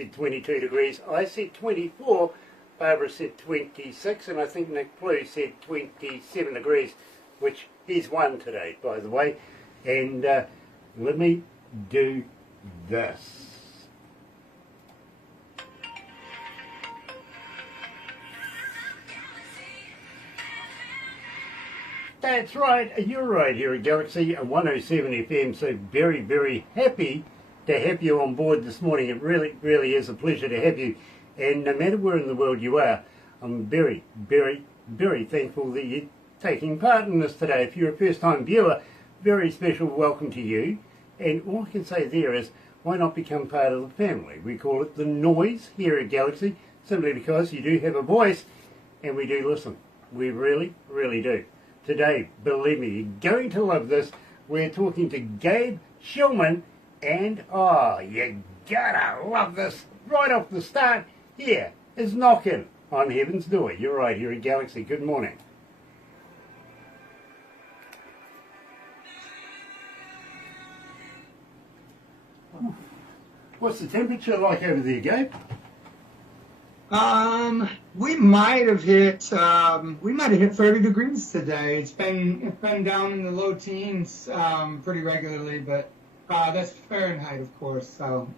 said 22 degrees. I said 24. Barbara said 26, and I think Nick Blue said 27 degrees, which he's won today, by the way. And let me do this. That's right, you're right here at Galaxy 107 FM, so very, very happy to have you on board this morning. It really, really is a pleasure to have you. And no matter where in the world you are, I'm very, very, very thankful that you're taking part in this today. If you're a first-time viewer, very special welcome to you. And all I can say there is, why not become part of the family? We call it the noise here at Galaxy, simply because you do have a voice, and we do listen. We really, really do. Today, believe me, you're going to love this. We're talking to Gabe Schillman, and oh, you gotta love this right off the start. Here is knocking on heaven's door. You're right here at Galaxy. Good morning. What's the temperature like over there, Gabe? We might have hit 30 degrees today. It's been down in the low teens pretty regularly, but that's Fahrenheit, of course. So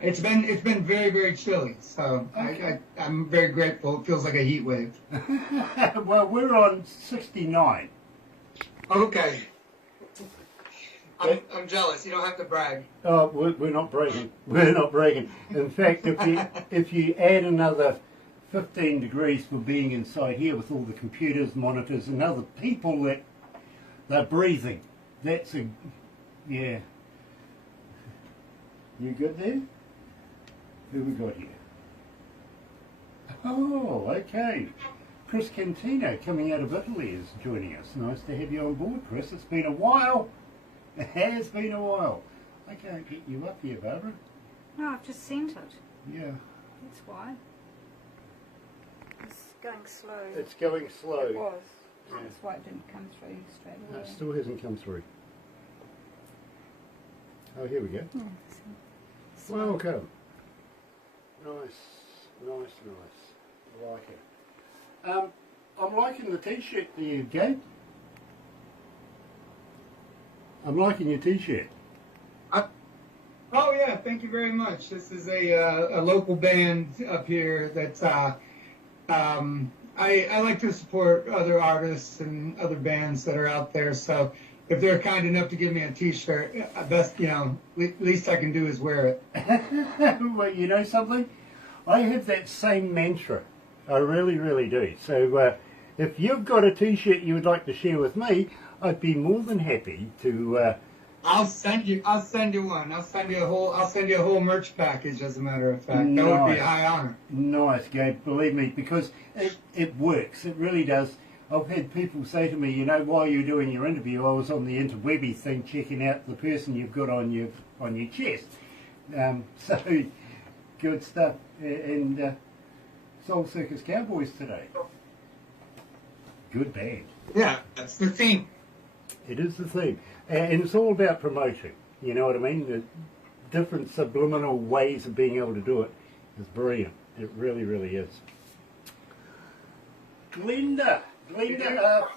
it's been very, very chilly. So okay. I'm very grateful. It feels like a heat wave. Well, we're on 69. Okay. I'm jealous. You don't have to brag. Oh, we're not bragging. We're not bragging. In fact, if you add another 15 degrees for being inside here with all the computers, monitors, and other people that they're breathing, that's a, yeah. You good there? Who we got here? Oh, okay. Chris Cantino coming out of Italy is joining us. Nice to have you on board, Chris. It's been a while. It has been a while. I can't get you up here, Barbara. No, I've just sent it. Yeah. That's why. It's going slow. It's going slow. It was. Yeah. That's why it didn't come through straight No, away. it still hasn't come through. Oh, here we go. Yeah, so Welcome. Nice, nice, nice. I like it. I'm liking the t-shirt there, Gabe. I'm liking your t-shirt. Oh yeah, thank you very much. This is a local band up here that I like to support other artists and other bands that are out there. So if they're kind enough to give me a t-shirt, least I can do is wear it. Well, you know something? I have that same mantra. I really, really do. So if you've got a t-shirt you would like to share with me, I'd be more than happy to. I'll send you one. I'll send you a whole merch package. As a matter of fact, Nice. That would be a high honor. Nice, Gabe. Believe me, because it works. It really does. I've had people say to me, you know, while you're doing your interview, I was on the interwebby thing checking out the person you've got on your chest. So good stuff. And Soul Circus Cowboys today. Good band. Yeah, that's the theme. It is the theme. And it's all about promoting. You know what I mean? The different subliminal ways of being able to do it is brilliant. It really, really is. Glenda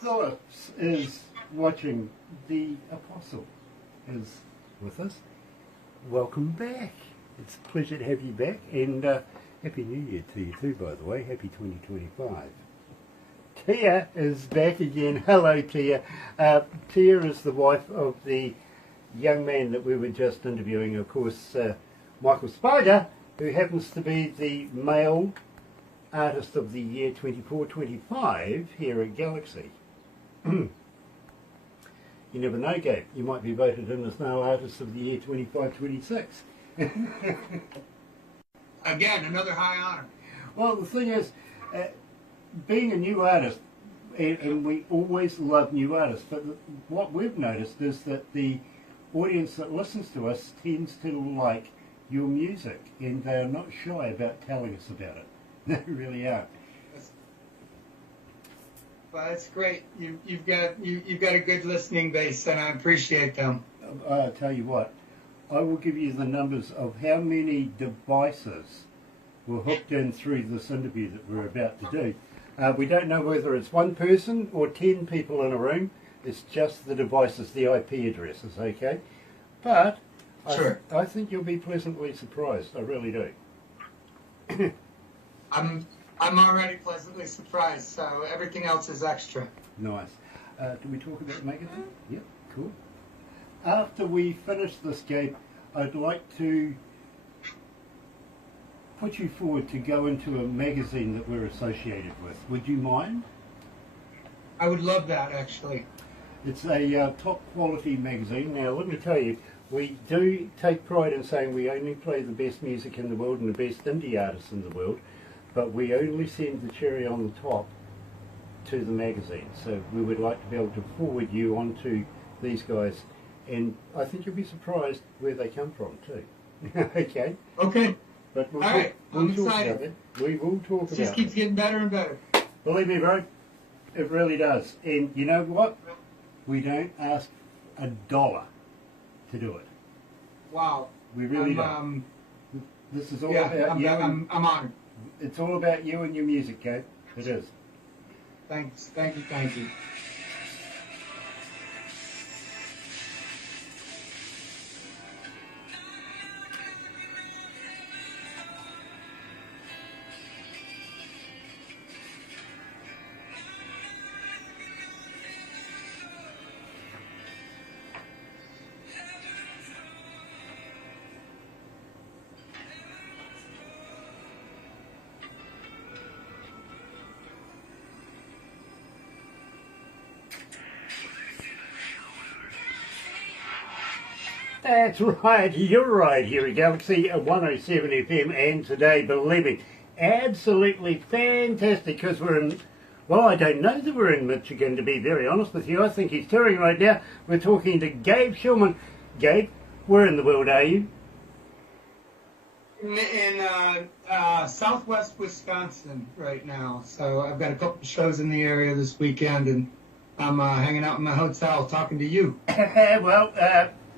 Phillips is watching. The Apostle is with us. Welcome back. It's a pleasure to have you back. And Happy New Year to you too, by the way. Happy 2025. Tia is back again. Hello, Tia. Tia is the wife of the young man that we were just interviewing, of course, Michael Spider, who happens to be the male Artist of the Year 24-25 here at Galaxy. You never know, Gabe. You might be voted in as Male Artist of the Year 25-26. Again, another high honor. Well, the thing is, being a new artist, and we always love new artists, but what we've noticed is that the audience that listens to us tends to like your music, and they're not shy about telling us about it. They really are. Well, that's great. You've got a good listening base, and I appreciate them. I'll tell you what, I will give you the numbers of how many devices were hooked in through this interview that we're about to do. We don't know whether it's one person or 10 people in a room. It's just the devices, the IP addresses, okay? But Sure. I think you'll be pleasantly surprised. I really do. I'm already pleasantly surprised, so everything else is extra. Nice. Do we talk about magazine? Yep, cool. After we finish this, Gabe, I'd like to put you forward to go into a magazine that we're associated with. Would you mind? I would love that, actually. It's a top quality magazine. Now, let me tell you, we do take pride in saying we only play the best music in the world and the best indie artists in the world, but we only send the cherry on the top to the magazine. So we would like to be able to forward you onto these guys, and I think you'll be surprised where they come from too. Okay? Okay. But we'll All right. I'm talk excited. about it. We will talk It about just keeps it. getting better and better. Believe me, bro, it really does. And you know what? We don't ask $1 to do it. Wow. We really don't. This is all Yeah, about you. I'm honored. It's all about you and your music, Gabe. It is. Thanks. Thank you. That's right, you're right here at Galaxy 107 FM, and today, believe me, absolutely fantastic, because we're in, well, I don't know that we're in Michigan, to be very honest with you. I think he's touring right now. We're talking to Gabe Schillman. Gabe, where in the world are you? In southwest Wisconsin right now. So I've got a couple shows in the area this weekend, and I'm hanging out in my hotel talking to you. Well,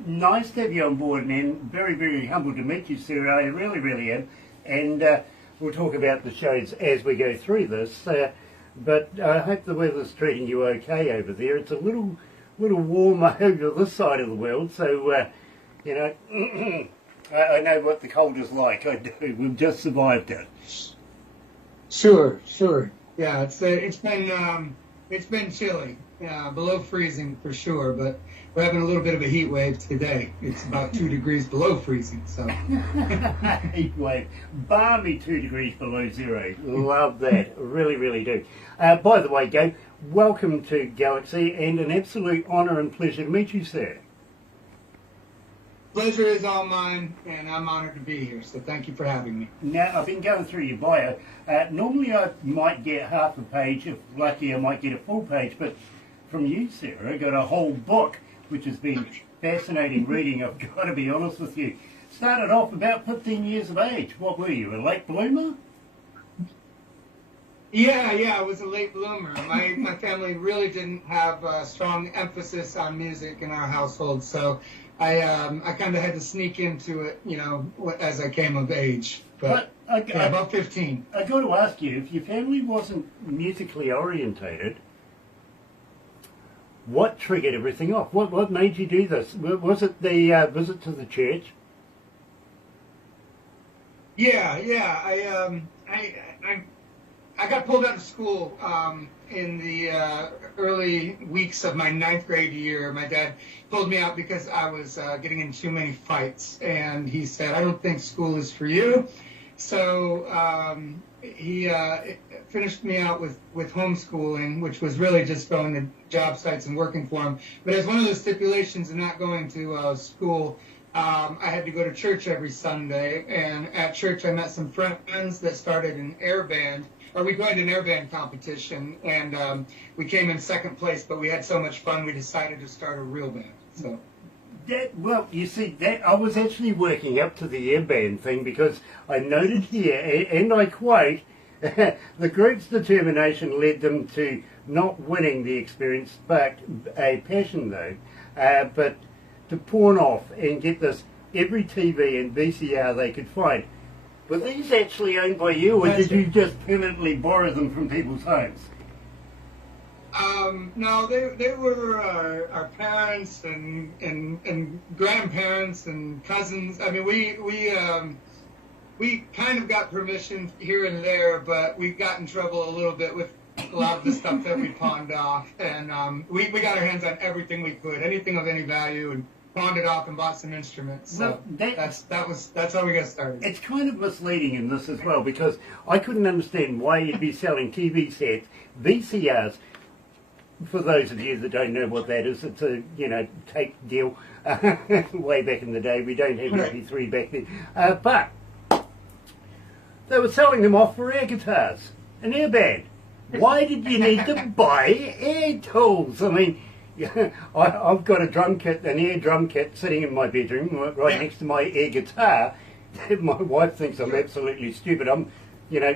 nice to have you on board, and very, very humbled to meet you, sir. I really, really am. And we'll talk about the shows as we go through this. But I hope the weather's treating you okay over there. It's a little warmer over this side of the world, so, you know, I know what the cold is like. I do. We've just survived it. Sure. Yeah, it's been chilly. Yeah, below freezing for sure, but we're having a little bit of a heat wave today. It's about 2 degrees below freezing, so. Heat wave. Balmy 2 degrees below zero. Love that. Really, really do. By the way, Gabe, welcome to Galaxy, and an absolute honour and pleasure to meet you, sir. Pleasure is all mine, and I'm honored to be here, so thank you for having me. Now, I've been going through your bio. Normally I might get half a page. If lucky, I might get a full page, but from you, sir, I got a whole book, which has been fascinating reading, I've got to be honest with you. Started off about 15 years of age. What were you, a late bloomer? Yeah, I was a late bloomer. My family really didn't have a strong emphasis on music in our household, so I kind of had to sneak into it, you know, as I came of age. But about 15. I got to ask you, if your family wasn't musically orientated, what triggered everything off? What made you do this? Was it the visit to the church? Yeah. I got pulled out of school in the early weeks of my 9th grade year. My dad pulled me out because I was getting in too many fights, and he said, "I don't think school is for you." So he finished me out with homeschooling, which was really just going to job sites and working for him. But as one of the stipulations of not going to school, I had to go to church every Sunday. And at church, I met some friends that started an air band. Or we joined an air band competition, and we came in 2nd place. But we had so much fun, we decided to start a real band. So. Well, you see, I was actually working up to the airband thing, because I noted here, and I quote, the group's determination led them to not winning the experience, but a passion though, but to pawn off and get this every TV and VCR they could find. Were these actually owned by you, or That's did you just permanently borrow them from people's homes? No, they were our parents and grandparents and cousins. I mean, we kind of got permission here and there, but we got in trouble a little bit with a lot of the stuff that we pawned off. And we got our hands on everything we could, anything of any value, and pawned it off and bought some instruments. So that's how we got started. It's kind of misleading in this as well, because I couldn't understand why you'd be selling TV sets, VCRs. For those of you that don't know what that is, it's a tape deal. Way back in the day, we don't have MP3 back then, but they were selling them off for air guitars, an air band. Why did you need to buy air tools? I mean, I've got a drum kit, an air drum kit, sitting in my bedroom right next to my air guitar. My wife thinks I'm absolutely stupid. I'm,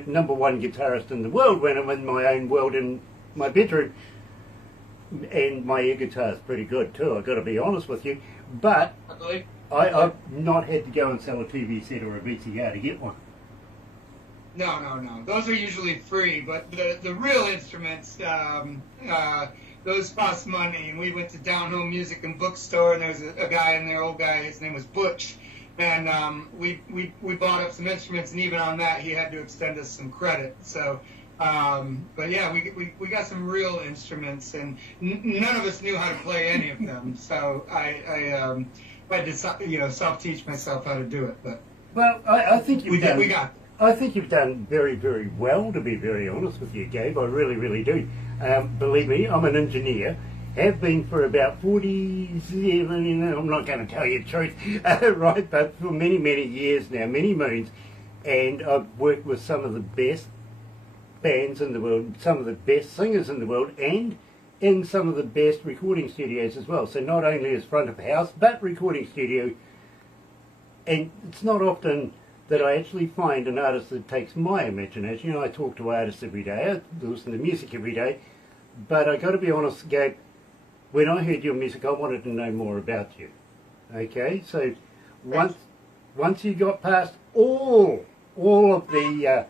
number one guitarist in the world when I'm in my own world in my bedroom. And my air guitar's pretty good too, I've got to be honest with you. But I've not had to go and sell a TV set or a VCR to get one. No. Those are usually free, but the real instruments, those cost money. And we went to Down Home Music and Bookstore, and there was a guy in there, old guy, his name was Butch. And we bought up some instruments, and even on that, he had to extend us some credit. So. But yeah, we got some real instruments, and none of us knew how to play any of them. So I had to self-teach myself how to do it. But I think we got. I think you've done very, very well, to be very honest with you, Gabe. I really, really do. Believe me, I'm an engineer. Have been for about 47. I'm not going to tell you the truth, right? But for many, many years now, many moons, and I've worked with some of the best bands in the world, some of the best singers in the world, and in some of the best recording studios as well. So not only as front of house, but recording studio. And it's not often that I actually find an artist that takes my imagination. I talk to artists every day, I listen to music every day, but I got to be honest, Gabe, when I heard your music, I wanted to know more about you. Okay, so once you got past all of the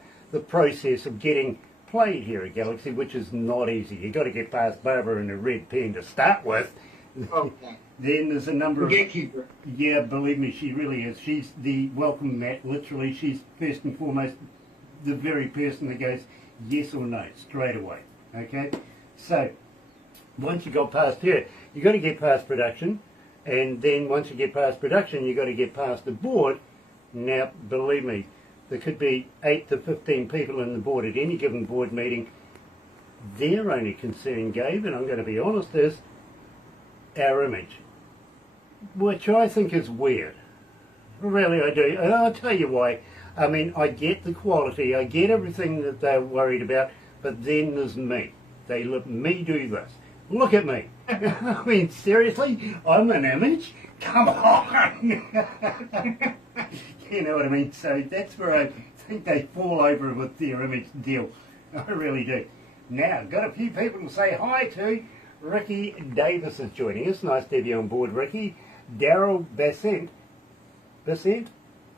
process of getting played here at Galaxy, which is not easy. You've got to get past Barbara in a red pen to start with. Okay. Then there's a number of... Gatekeeper. Yeah, believe me, she really is. She's the welcome mat, literally. She's first and foremost the very person that goes yes or no straight away. Okay? So, once you got past her, you've got to get past production. And then once you get past production, you've got to get past the board. Now, believe me, there could be 8 to 15 people in the board at any given board meeting. Their only concern, Gabe, and I'm going to be honest, is our image, which I think is weird. Really, I do. And I'll tell you why. I mean, I get the quality, I get everything that they're worried about, but then there's me. They let me do this. Look at me. I mean, seriously? I'm an image? Come on! You know what I mean? So that's where I think they fall over with their image deal. I really do. Now, got a few people to say hi to. Ricky Davis is joining us. Nice to have you on board, Ricky. Daryl Bassent. Bassent?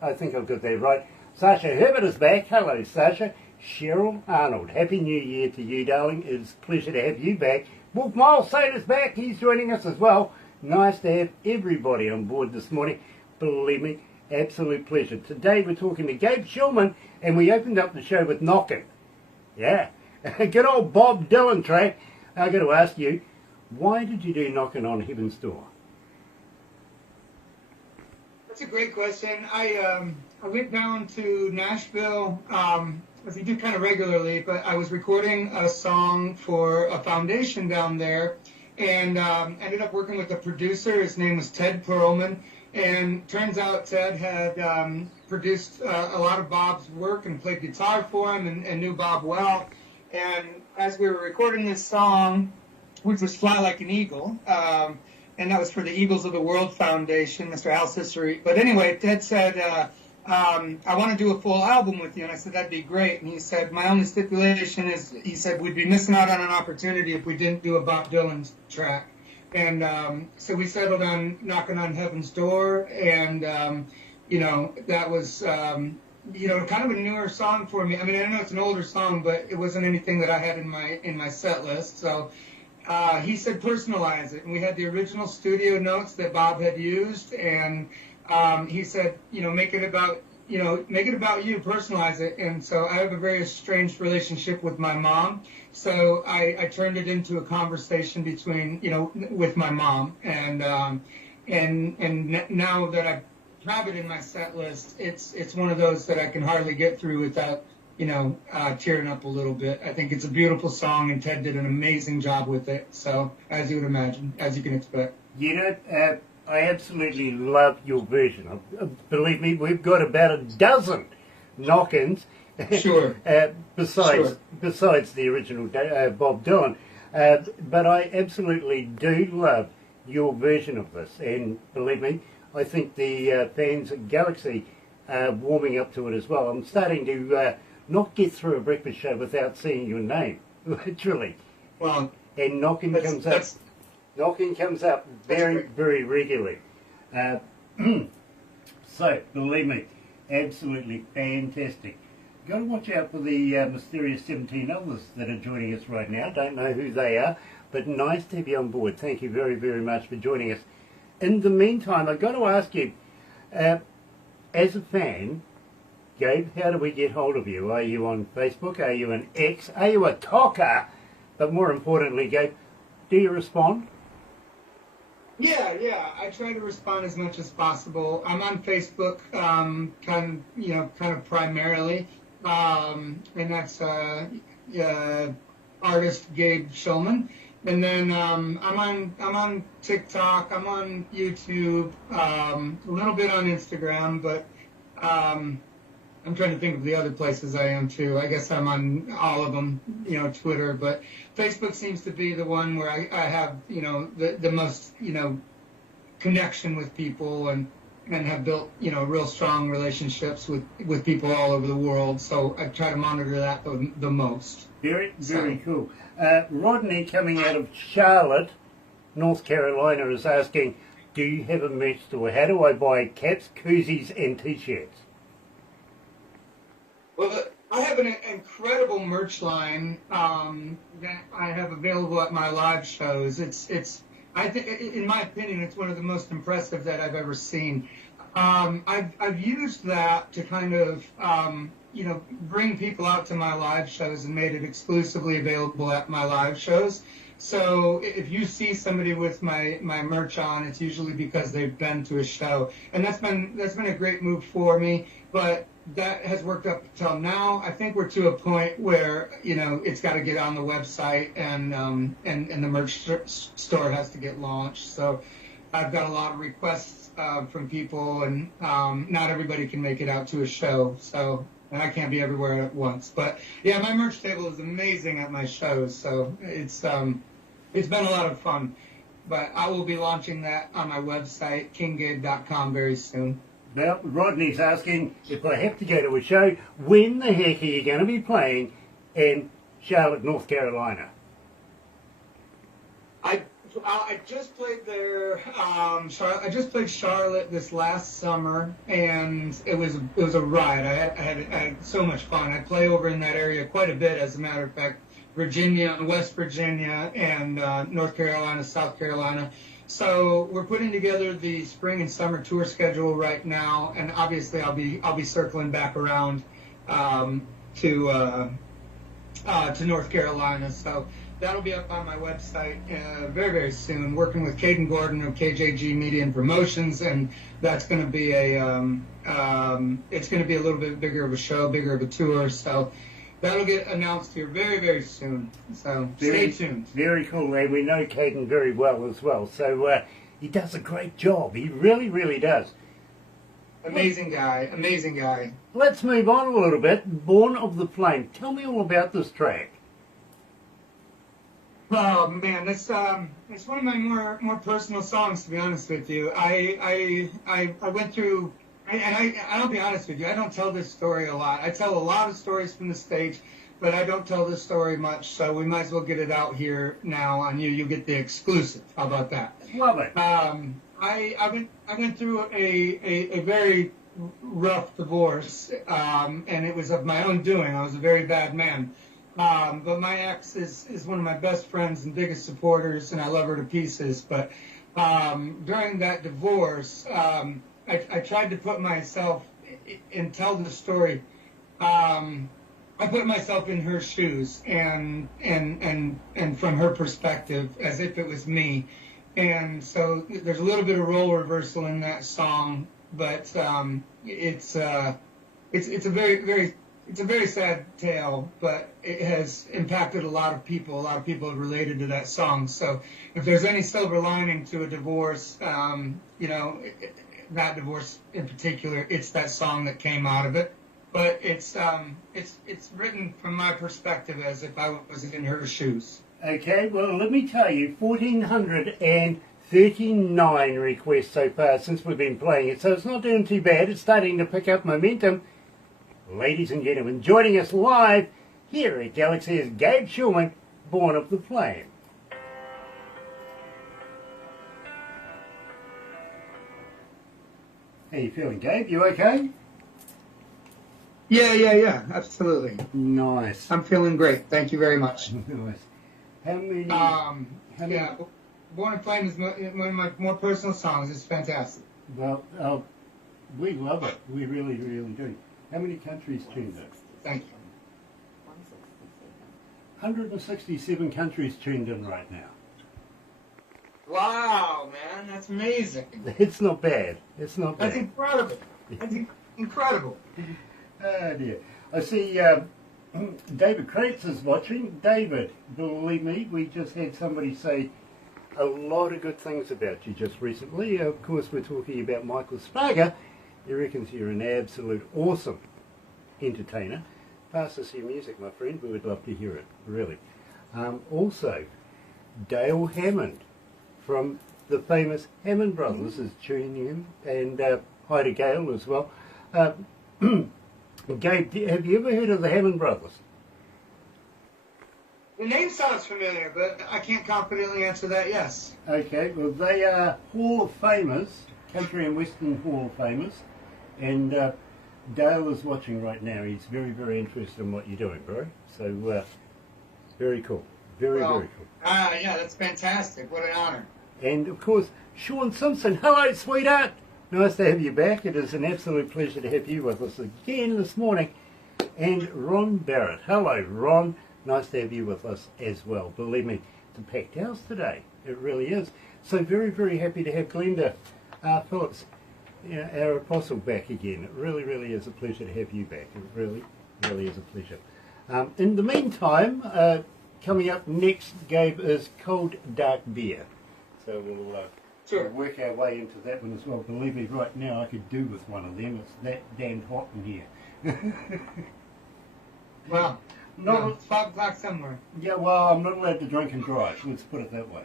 I think I've got that right. Sasha Herbert is back. Hello, Sasha. Cheryl Arnold. Happy New Year to you, darling. It's a pleasure to have you back. Wolf Milestone is back. He's joining us as well. Nice to have everybody on board this morning. Believe me, absolute pleasure. Today we're talking to Gabe Schillman, and we opened up the show with Knockin'. Yeah. Good old Bob Dylan track. I've got to ask you, why did you do Knockin' on Heaven's Door? That's a great question. I went down to Nashville, as I do kind of regularly, but I was recording a song for a foundation down there, and ended up working with a producer. His name was Ted Perlman, and turns out Ted had produced a lot of Bob's work and played guitar for him and knew Bob well. And as we were recording this song, which was Fly Like an Eagle, and that was for the Eagles of the World Foundation, Mr. Al Ciceri. But anyway, Ted said, I want to do a full album with you. And I said, that'd be great. And he said, my only stipulation is, he said, we'd be missing out on an opportunity if we didn't do a Bob Dylan track. And so we settled on Knocking on Heaven's Door, and that was kind of a newer song for me. I mean, I know it's an older song, but it wasn't anything that I had in my set list. So he said personalize it, and we had the original studio notes that Bob had used, and he said, make it about you, personalize it. And so I have a very strange relationship with my mom. So I turned it into a conversation between, with my mom. And now that I have it in my set list, it's one of those that I can hardly get through without, tearing up a little bit. I think it's a beautiful song, and Ted did an amazing job with it. So as you would imagine, as you can expect. I absolutely love your version. Believe me, we've got about a dozen knock-ins. Sure. Besides the original Bob Dylan. But I absolutely do love your version of this. And believe me, I think the fans at Galaxy are warming up to it as well. I'm starting to not get through a breakfast show without seeing your name, literally. Well, and knocking comes up very, very regularly. So, believe me, absolutely fantastic. Got to watch out for the mysterious 17 others that are joining us right now. Don't know who they are, but nice to have you on board. Thank you very, very much for joining us. In the meantime, I've got to ask you, as a fan, Gabe, how do we get hold of you? Are you on Facebook? Are you an X? Are you a talker? But more importantly, Gabe, do you respond? Yeah. I try to respond as much as possible. I'm on Facebook, kind of primarily, and that's artist Gabe Schillman. And then I'm on TikTok. I'm on YouTube, a little bit on Instagram, but I'm trying to think of the other places I am too. I guess I'm on all of them, Twitter, but Facebook seems to be the one where I have, the most, connection with people and have built, real strong relationships with people all over the world. So I try to monitor that the most. Very cool. Rodney, coming out of Charlotte, North Carolina, is asking, do you have a merch store? How do I buy caps, koozies, and T-shirts? Well, I have an incredible merch line that I have available at my live shows. I think, in my opinion, it's one of the most impressive that I've ever seen. I've used that to kind of, bring people out to my live shows and made it exclusively available at my live shows. So if you see somebody with my merch on, it's usually because they've been to a show, and that's been a great move for me. But that has worked up until now. I think we're to a point where it's got to get on the website and the merch store has to get launched. So I've got a lot of requests from people, and not everybody can make it out to a show. So and I can't be everywhere at once. But yeah, my merch table is amazing at my shows. So it's been a lot of fun. But I will be launching that on my website, kinggabe.com, very soon. Well, Rodney's asking, if I have to go to a show, when the heck are you going to be playing in Charlotte, North Carolina? I just played there. I just played Charlotte this last summer, and it was a ride. I had so much fun. I play over in that area quite a bit, as a matter of fact. Virginia, West Virginia, and North Carolina, South Carolina. So we're putting together the spring and summer tour schedule right now, and obviously I'll be circling back around to North Carolina. So that'll be up on my website very, very soon. Working with Caden Gordon of KJG Media and Promotions, and that's going to be it's going to be a little bit bigger of a show, bigger of a tour. So that'll get announced here very, very soon. So stay tuned. Very cool, and we know Caden very well as well. So he does a great job. He really, really does. Amazing guy. Let's move on a little bit. Born of the Flame. Tell me all about this track. Oh man, it's one of my more personal songs, to be honest with you. I went through. And I'll be honest with you, I don't tell this story a lot. I tell a lot of stories from the stage, but I don't tell this story much, so we might as well get it out here now on you. You get the exclusive. How about that? Love it. I went through a very rough divorce, and it was of my own doing. I was a very bad man. But my ex is one of my best friends and biggest supporters, and I love her to pieces. But during that divorce, I tried to put myself and tell the story. I put myself in her shoes and from her perspective as if it was me. And so there's a little bit of role reversal in that song, but it's a very sad tale, but it has impacted a lot of people. A lot of people have related to that song. So if there's any silver lining to a divorce, that divorce in particular, it's that song that came out of it. But it's written from my perspective as if I was in her shoes. Okay, well, let me tell you, 1,439 requests so far since we've been playing it, so it's not doing too bad. It's starting to pick up momentum. Ladies and gentlemen, joining us live here at Galaxy is Gabe Schillman, Born of the Flame. How you feeling, Gabe? You okay? Yeah, absolutely. Nice. I'm feeling great. Thank you very much. Nice. How many? Yeah, Born of Flame is one of my more personal songs. It's fantastic. Well, we love it. We really, really do. How many countries tuned in? Thank you. 167 countries tuned in right now. Wow, man, that's amazing. It's not bad. It's not bad. That's incredible. That's incredible. Oh dear. I see David Kratz is watching. David, believe me, we just had somebody say a lot of good things about you just recently. Of course, we're talking about Michael Sparger. He reckons you're an absolute awesome entertainer. Pass us your music, my friend. We would love to hear it, really. Also, Dale Hammond from the famous Hammond Brothers is tuning in, and hi to Gail as well. Gabe, have you ever heard of the Hammond Brothers? The name sounds familiar, but I can't confidently answer that yes. Okay, well they are Hall of Famers, Country and Western Hall of Famers, and Dale is watching right now. He's very, very interested in what you're doing, bro. So, very cool. Very cool. Yeah, that's fantastic. What an honor. And, of course, Sean Simpson. Hello, sweetheart. Nice to have you back. It is an absolute pleasure to have you with us again this morning. And Ron Barrett. Hello, Ron. Nice to have you with us as well. Believe me, it's a packed house today. It really is. So very, very happy to have Glenda Phillips, our apostle, back again. It really, really is a pleasure to have you back. It really, really is a pleasure. In the meantime, coming up next, Gabe, is Cold Dark Beer. So we'll work our way into that one as well. Believe me, right now I could do with one of them. It's that damned hot in here. Well, no, it's 5 o'clock somewhere. Yeah, well, I'm not allowed to drink and drive. Let's put it that way.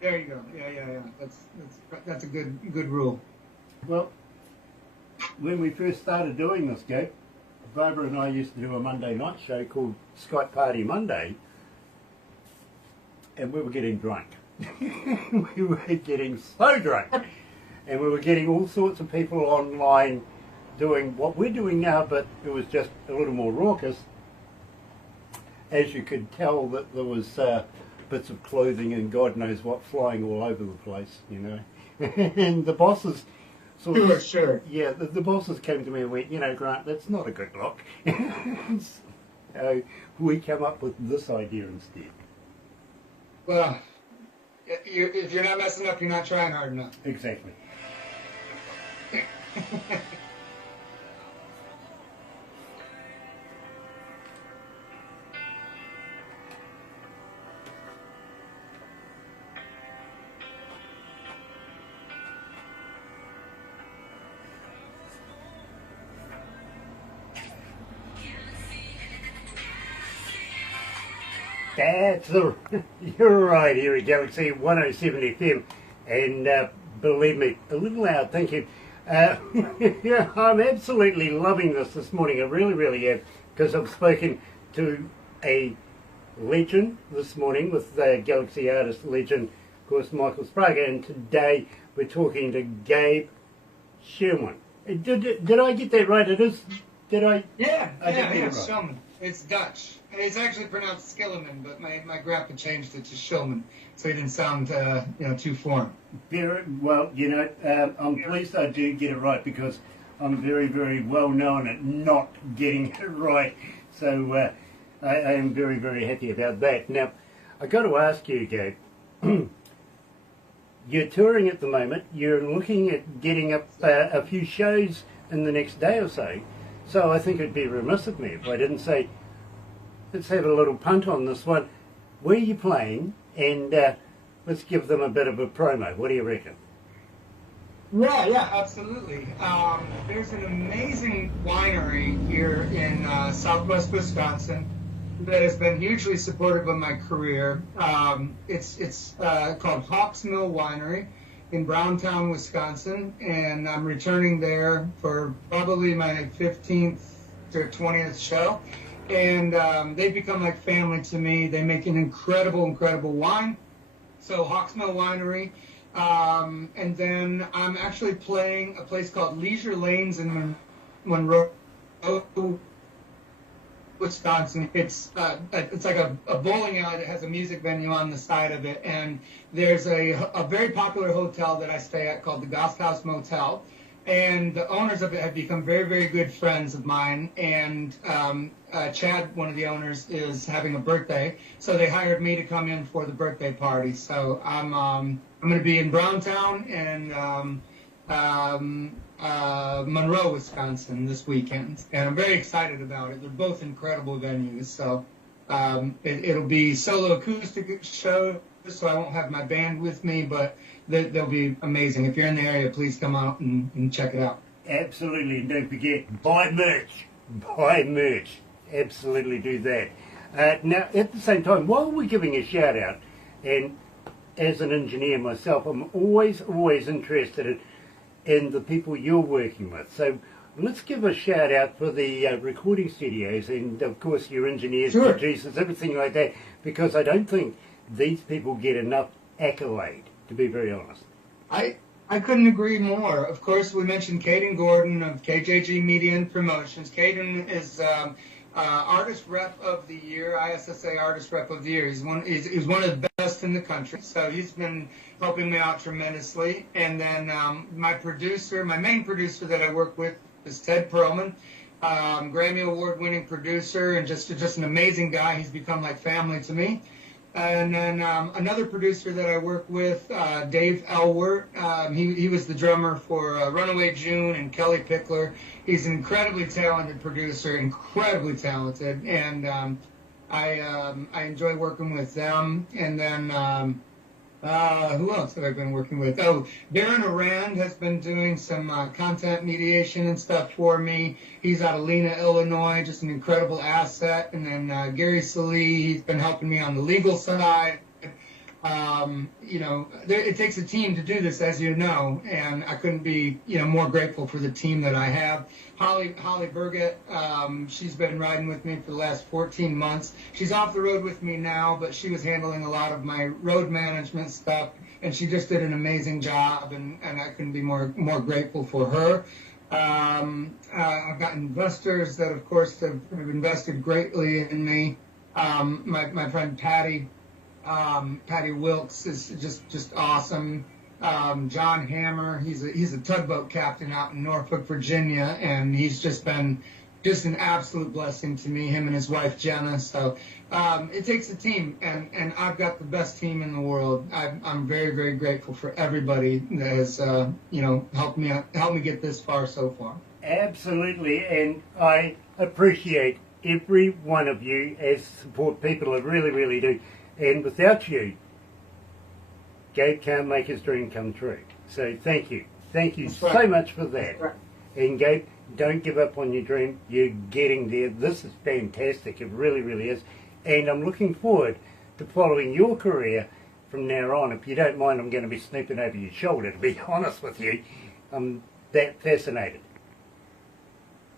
There you go. Yeah. That's a good rule. Well, when we first started doing this, Gabe, Barbara and I used to do a Monday night show called Skype Party Monday, and we were getting drunk. We were getting so drunk, and we were getting all sorts of people online doing what we're doing now, but it was just a little more raucous. As you could tell, that there was bits of clothing and God knows what flying all over the place, you know. And the bosses sort of... Sure. Yeah, the bosses came to me and went, you know, Grant, that's not a good look. So we came up with this idea instead. Well, if you're not messing up, you're not trying hard enough. Exactly. You're right here at Galaxy 107 FM, and believe me, a little loud, thank you. Yeah, I'm absolutely loving this morning. I really, really am, because I've spoken to a legend this morning with the Galaxy artist legend, of course, Michael Sprague, and today we're talking to Gabe Schillman. Did I get that right? It is. Did I? Yeah, I did get it right. Schillman. It's Dutch. It's actually pronounced Skilleman, but my grandpa changed it to Schillman, so he didn't sound too foreign. Very well. I'm pleased I do get it right because I'm very, very well known at not getting it right. So I am very, very happy about that. Now, I got to ask you, Gabe. You're touring at the moment. You're looking at getting up a few shows in the next day or so. So I think it'd be remiss of me if I didn't say, let's have a little punt on this one. Where are you playing? And let's give them a bit of a promo. What do you reckon? Yeah, absolutely. There's an amazing winery here in southwest Wisconsin that has been hugely supportive of my career. It's called Hawks Mill Winery in Browntown, Wisconsin, and I'm returning there for probably my 15th to 20th show. And they've become like family to me. They make an incredible, incredible wine. So Hawks Mill Winery. And then I'm actually playing a place called Leisure Lanes in Monroe, Wisconsin. It's like a bowling alley that has a music venue on the side of it, and there's a very popular hotel that I stay at called the Gasthaus Motel, and the owners of it have become very, very good friends of mine, and Chad, one of the owners, is having a birthday, so they hired me to come in for the birthday party. So I'm going to be in Browntown and Monroe, Wisconsin this weekend, and I'm very excited about it. They're both incredible venues, so it'll be solo acoustic show, so I won't have my band with me, but they'll be amazing. If you're in the area, please come out and check it out. Absolutely, and don't forget, buy merch. Buy merch. Absolutely do that. Now, at the same time, while we're giving a shout out, and as an engineer myself, I'm always interested in the people you're working with. So let's give a shout out for the recording studios and, of course, your engineers, Sure. producers, everything like that, because I don't think these people get enough accolade, to be very honest. I couldn't agree more. Of course, we mentioned Caden Gordon of KJG Media and Promotions. Caden is Artist Rep of the Year, ISSA Artist Rep of the Year. He's one of the best in the country, so he's been helping me out tremendously. And then my main producer that I work with is Ted Perlman, Grammy Award-winning producer, and just an amazing guy. He's become like family to me. And then another producer that I work with, Dave Elwert. He was the drummer for Runaway June and Kelly Pickler. He's an incredibly talented producer, incredibly talented, and I enjoy working with them. And then who else have I been working with? Oh, Darren Arand has been doing some content mediation and stuff for me. He's out of Lena, Illinois, just an incredible asset. And then Gary Salee, he's been helping me on the legal side. It takes a team to do this, as you know, and I couldn't be, more grateful for the team that I have. Holly Burgett, she's been riding with me for the last 14 months. She's off the road with me now, but she was handling a lot of my road management stuff, and she just did an amazing job, and I couldn't be more grateful for her. I've got investors that, of course, have invested greatly in me. My friend Patty Wilkes is just awesome. John Hammer, he's a tugboat captain out in Norfolk, Virginia, and he's just been an absolute blessing to me, him and his wife Jenna. So it takes a team, and I've got the best team in the world. I'm very, very grateful for everybody that has helped me get this far so far. Absolutely, and I appreciate every one of you as support people. I really, really do. And without you, Gabe can't make his dream come true. So thank you. Thank you so much for that. Right. And Gabe, don't give up on your dream. You're getting there. This is fantastic. It really, really is. And I'm looking forward to following your career from now on. If you don't mind, I'm going to be snooping over your shoulder, to be honest with you. I'm that fascinated.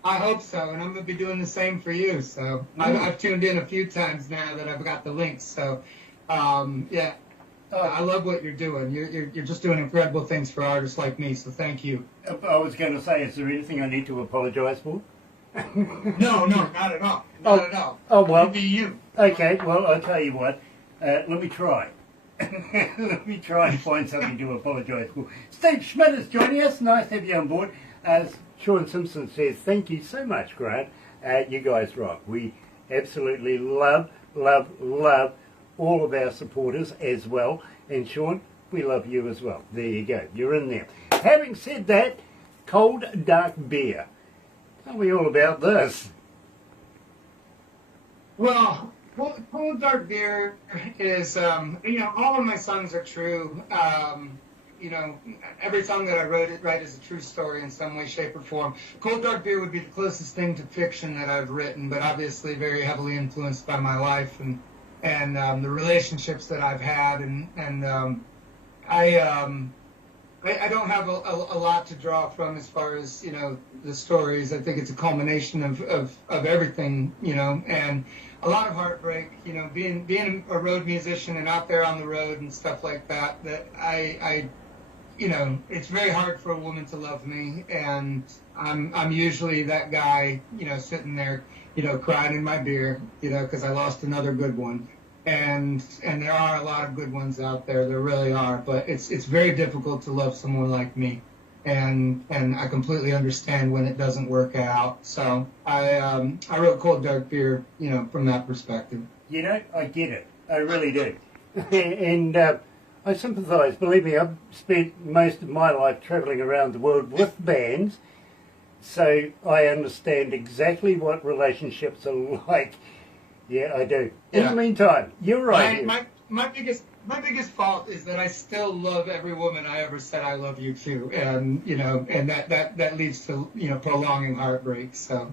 I hope so, and I'm going to be doing the same for you. So I've tuned in a few times now that I've got the links. So, yeah, I love what you're doing. You're just doing incredible things for artists like me. So thank you. I was going to say, is there anything I need to apologise for? No, not at all. Not at all. Oh, well. You be you. Okay, well, I'll tell you what. Let me try. Let me try and find something to apologise for. Steve Schmidt is joining us. Nice to have you on board. As Sean Simpson says, thank you so much, Grant. You guys rock. We absolutely love all of our supporters as well. And Sean, we love you as well. There you go. You're in there. Having said that, cold, dark beer. Tell me all about this. Well, Cold Dark Beer is, all of my songs are true. Every song that I write is a true story in some way, shape, or form. Cold Dark Beer would be the closest thing to fiction that I've written, but obviously very heavily influenced by my life and the relationships that I've had. I don't have a lot to draw from as far as, the stories. I think it's a culmination of everything, and a lot of heartbreak, being a road musician and out there on the road and stuff like that, it's very hard for a woman to love me, and I'm usually that guy, sitting there, crying in my beer, because I lost another good one. And there are a lot of good ones out there. There really are. But it's very difficult to love someone like me, and I completely understand when it doesn't work out. So I wrote Cold Dark Beer, from that perspective. I get it. I really do. And I sympathise. Believe me, I've spent most of my life travelling around the world with bands, so I understand exactly what relationships are like. Yeah, I do. In the meantime, you're right. My biggest fault is that I still love every woman I ever said I love you to, and that leads to prolonging heartbreak. So,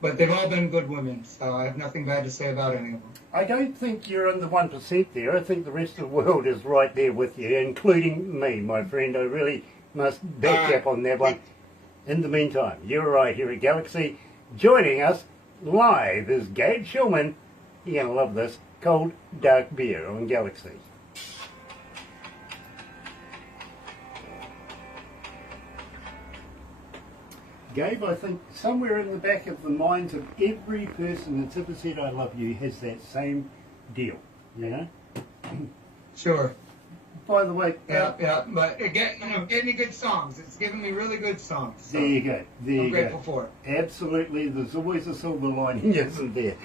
but they've all been good women, so I have nothing bad to say about any of them. I don't think you're in the 1% there. I think the rest of the world is right there with you, including me, my friend. I really must back you up on that one. In the meantime, you're right here at Galaxy. Joining us live is Gabe Schillman. You're going to love this. Cold Dark Beer on Galaxy. Gabe, I think somewhere in the back of the minds of every person that's ever said I love you has that same deal, Sure. By the way... but it gave me good songs. It's given me really good songs. So there you go. I'm grateful for it. Absolutely. There's always a silver lining, isn't there?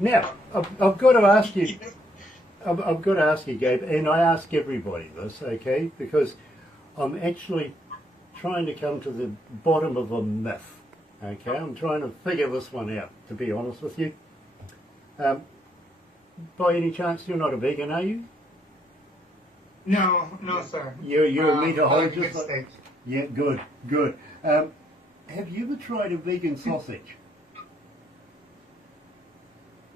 Now, I've got to ask you... I've got to ask you, Gabe, and I ask everybody this, okay, because I'm actually trying to come to the bottom of a myth, okay? I'm trying to figure this one out, to be honest with you. By any chance, you're not a vegan, are you? No, sir. You're a meataholic. Steak. Yeah, good. Have you ever tried a vegan sausage?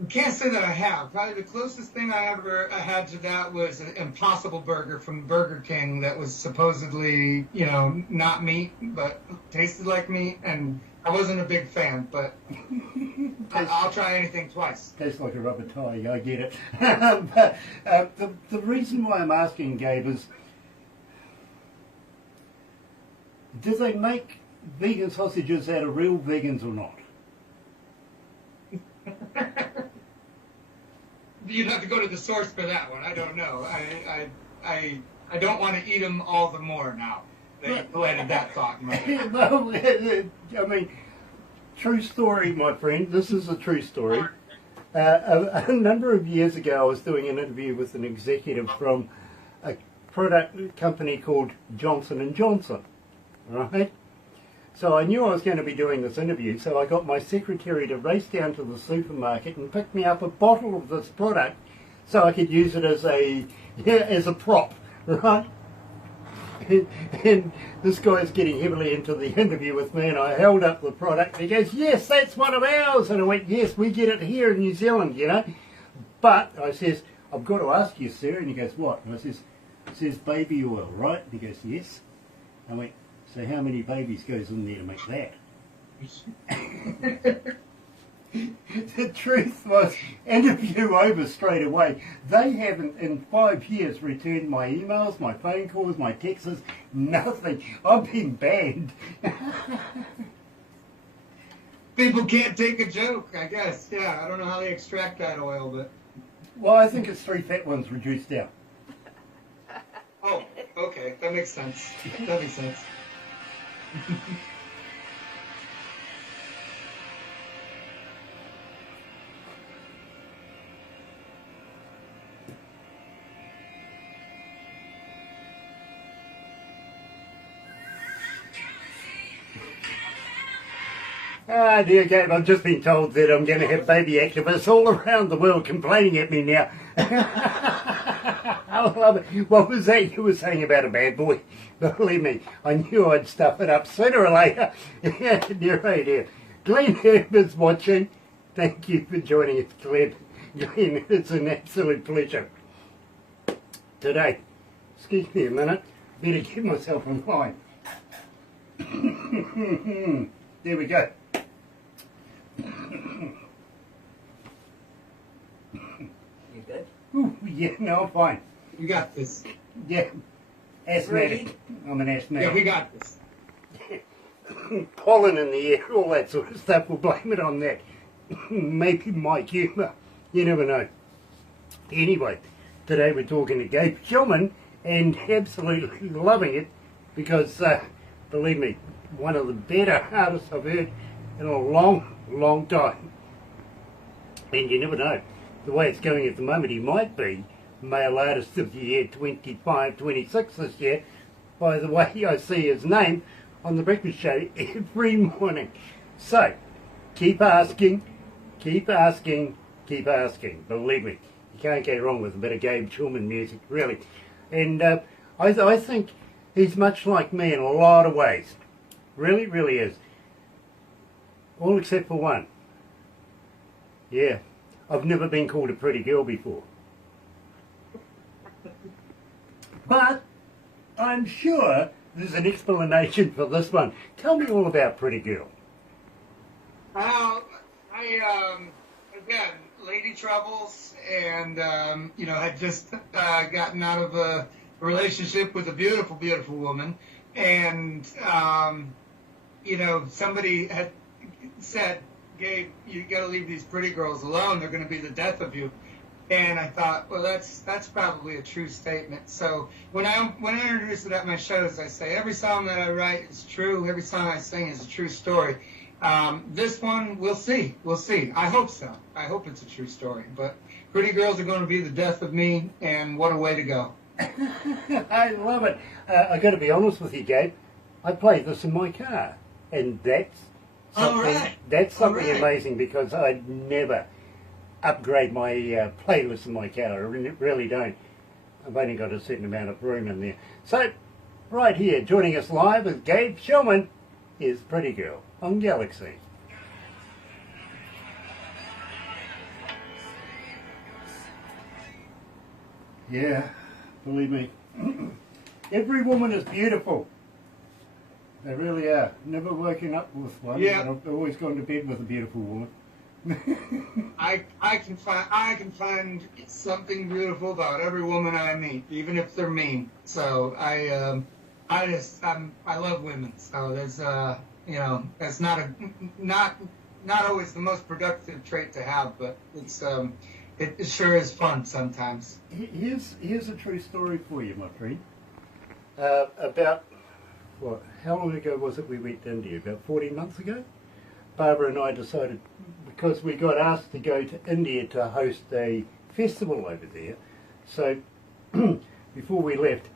I can't say that I have. Probably the closest thing I ever had to that was an Impossible Burger from Burger King that was supposedly, not meat, but tasted like meat, and I wasn't a big fan, but I'll try anything twice. Tastes like a rubber tie, I get it. But the reason why I'm asking, Gabe, is do they make vegan sausages out of real vegans or not? You'd have to go to the source for that one. I don't know. I don't want to eat them all the more now. They planted that thought in my head. No, I mean, true story, my friend. This is a true story. A number of years ago, I was doing an interview with an executive from a product company called Johnson & Johnson, right? So I knew I was going to be doing this interview, so I got my secretary to race down to the supermarket and pick me up a bottle of this product so I could use it as a prop, right? And this guy's getting heavily into the interview with me, and I held up the product, and he goes, yes, that's one of ours. And I went, yes, we get it here in New Zealand, But I says, I've got to ask you, sir. And he goes, what? And I says, it says baby oil, right? And he goes, yes. I went, so how many babies goes in there to make that? The truth was, interview over straight away. They haven't in 5 years returned my emails, my phone calls, my texts, nothing. I've been banned. People can't take a joke, I guess. Yeah, I don't know how they extract that oil, but... Well, I think it's 3 fat ones reduced down. Oh, okay. That makes sense. That makes sense. Ah, dear Gabe, I've just been told that I'm going to have baby activists all around the world complaining at me now. I love it. What was that you were saying about a bad boy? Believe me, I knew I'd stuff it up sooner or later. Dear, oh dear. Glenn Herb is watching. Thank you for joining us, Glenn. Glenn, it's an absolute pleasure. Today, excuse me a minute, better get myself in line. There we go. You good? Ooh, yeah, no, I'm fine. You got this. Yeah, asthmatic. I'm an asthmatic. Yeah, we got this. Pollen in the air, all that sort of stuff. We'll blame it on that. Maybe my humour. You never know. Anyway, today we're talking to Gabe Schillman and absolutely loving it because, believe me, one of the better artists I've heard in a long, long time. And you never know. The way it's going at the moment, he might be male artist of the year 25, 26 this year. By the way, I see his name on the breakfast show every morning. So, keep asking, keep asking, keep asking. Believe me, you can't go wrong with a bit of Gabe Schillman music, really. And I think he's much like me in a lot of ways. Really, really is. All except for one. Yeah, I've never been called a pretty girl before. But I'm sure there's an explanation for this one. Tell me all about Pretty Girl. Well, again, lady troubles, and, had just gotten out of a relationship with a beautiful, beautiful woman. And, somebody had said, Gabe, you got to leave these pretty girls alone. They're going to be the death of you. And I thought, well, that's probably a true statement. So when I introduce it at my shows, I say every song that I write is true. Every song I sing is a true story. This one, we'll see. We'll see. I hope so. I hope it's a true story. But pretty girls are going to be the death of me, and what a way to go. I love it. I got to be honest with you, Gabe. I play this in my car, and that's something. That's something amazing because I never upgrade my playlist in my car. I really don't. I've only got a certain amount of room in there. So, right here, joining us live is Gabe Schillman, is Pretty Girl on Galaxy. Yeah, believe me. Every woman is beautiful. They really are. Never woken up with one, Yeah. but I've always gone to bed with a beautiful woman. I can find something beautiful about every woman I meet, even if they're mean. So I love women. So there's that's not always the most productive trait to have, but it sure is fun sometimes. Here's a true story for you, my friend. About how long ago was it we went to India? About 14 months ago? Barbara and I decided, because we got asked to go to India to host a festival over there, so before we left,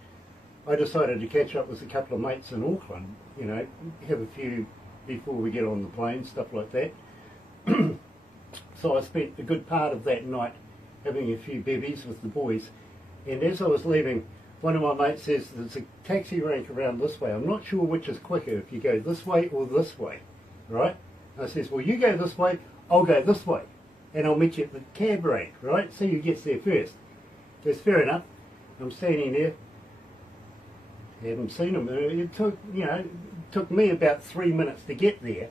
I decided to catch up with a couple of mates in Auckland, have a few before we get on the plane, stuff like that. So I spent a good part of that night having a few bevies with the boys, and as I was leaving, one of my mates says, there's a taxi rank around this way. I'm not sure which is quicker, if you go this way or this way, right? I says, well, you go this way, I'll go this way, and I'll meet you at the cab rank, right? See who gets there first. That's fair enough. I'm standing there, haven't seen him. It took me about 3 minutes to get there,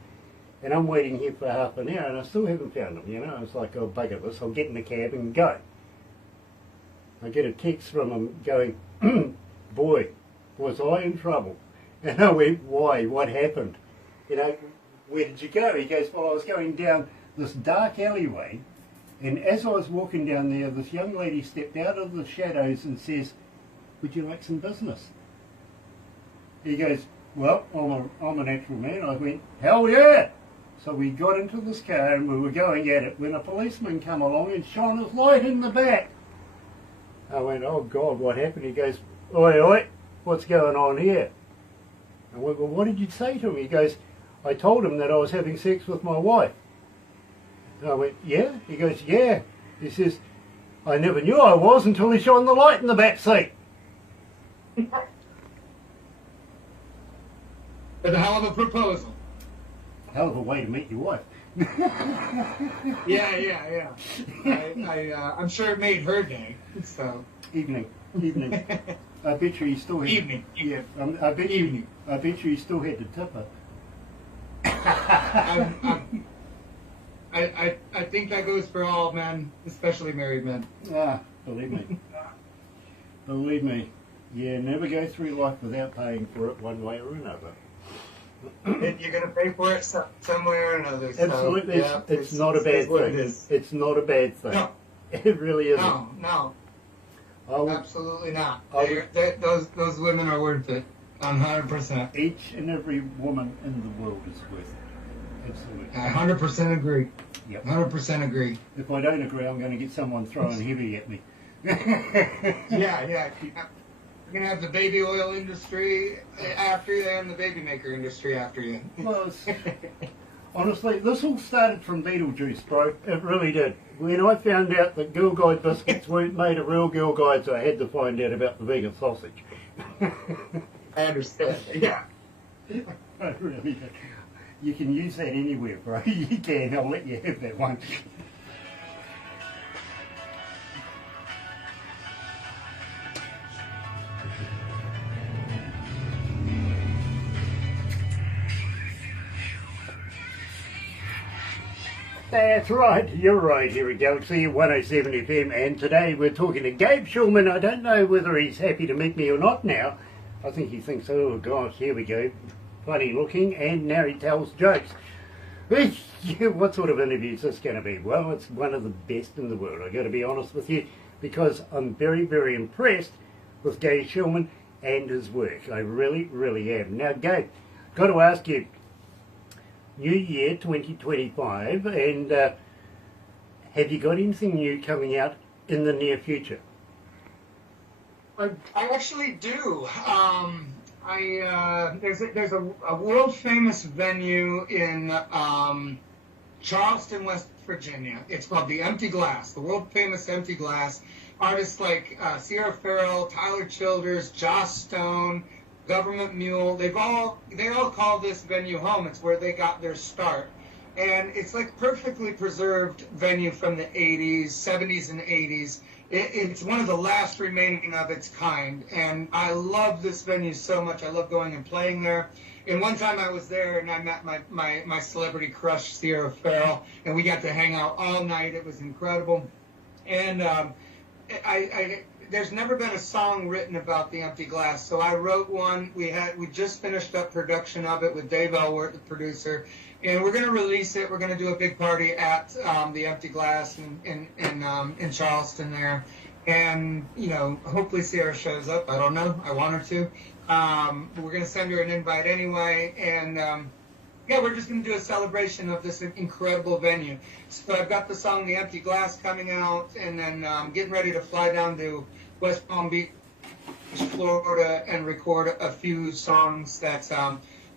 And I'm waiting here for half an hour and I still haven't found him, you know. I was like, oh, bugger this, I'll get in the cab and go. I get a text from him going, boy, was I in trouble? And I went, why? What happened? You know, where did you go? He goes, well, I was going down this dark alleyway, and as I was walking down there, this young lady stepped out of the shadows and says, would you like some business? He goes, well, I'm a natural man. I went, hell yeah! So we got into this car and we were going at it when a policeman came along and shone his light in the back. I went, oh God, what happened? He goes, oi, oi, what's going on here? I went, well, what did you say to him? He goes, I told him that I was having sex with my wife. And I went, yeah? He goes, yeah. He says, I never knew I was until he shone the light in the back seat. But a hell of a proposal. Hell of a way to meet your wife. Yeah. I'm sure it made her day. So Evening. I bet you he still had evening. Yeah, I bet you he still had to tip her. I think that goes for all men, especially married men. Ah, believe me. Believe me. Yeah, never go through life without paying for it one way or another. You're going to pay for it some way or another. So, Absolutely. yeah, it's not a bad what thing. It is. It's not a bad thing. No. It really isn't. No. I Absolutely not. I Those women are worth it. 100%. Each and every woman in the world is worth it. Absolutely. I 100% agree. Yep. 100% agree. If I don't agree, I'm going to get someone throwing heavy at me. Yeah. You're going to have the baby oil industry after you and the baby maker industry after you. Well, honestly, this all started from Beetlejuice, bro. It really did. When I found out that Girl Guide biscuits weren't made of real Girl Guides, I had to find out about the vegan sausage. I understand. Yeah. I really did. You can use that anywhere, bro. You can. I'll let you have that one. That's right, you're right here at Galaxy 107 FM, and today we're talking to Gabe Schillman. I don't know whether he's happy to meet me or not now. I think he thinks, oh gosh, here we go. Funny looking, and now he tells jokes. What sort of interview is this going to be? Well, it's one of the best in the world, I've got to be honest with you, because I'm very, very impressed with Gabe Schillman and his work. I really, really am. Now, Gabe, got to ask you, New Year 2025, and have you got anything new coming out in the near future? I actually do. There's a world famous venue in Charleston, West Virginia. It's called the Empty Glass, the world famous Empty Glass. Artists like Sierra Farrell, Tyler Childers, Joss Stone, Government Mule, they all call this venue home. It's where they got their start. And it's like perfectly preserved venue from the 80s, 70s and 80s. It's one of the last remaining of its kind. And I love this venue so much. I love going and playing there. And one time I was there and I met my celebrity crush, Sierra Farrell, and we got to hang out all night. It was incredible. And there's never been a song written about the Empty Glass, so I wrote one. We just finished up production of it with Dave Elwert, the producer, and we're going to release it. We're going to do a big party at the Empty Glass in Charleston there, and hopefully Sierra shows up. I don't know. I want her to. We're going to send her an invite anyway, and yeah, we're just going to do a celebration of this incredible venue. So I've got the song The Empty Glass coming out, and then getting ready to fly down to West Palm Beach, Florida, and record a few songs that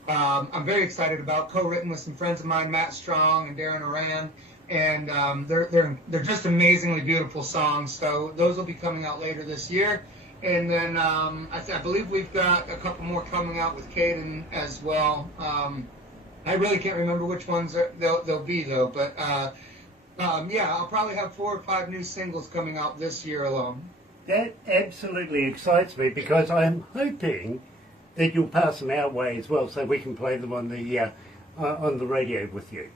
I'm very excited about, co-written with some friends of mine, Matt Strong and Darren Oran, and they're just amazingly beautiful songs. So those will be coming out later this year. And then I believe we've got a couple more coming out with Caden as well. I really can't remember which ones they'll be, though. But, yeah, I'll probably have 4 or 5 new singles coming out this year alone. That absolutely excites me, because I'm hoping that you'll pass them our way as well, so we can play them on the on the radio with you.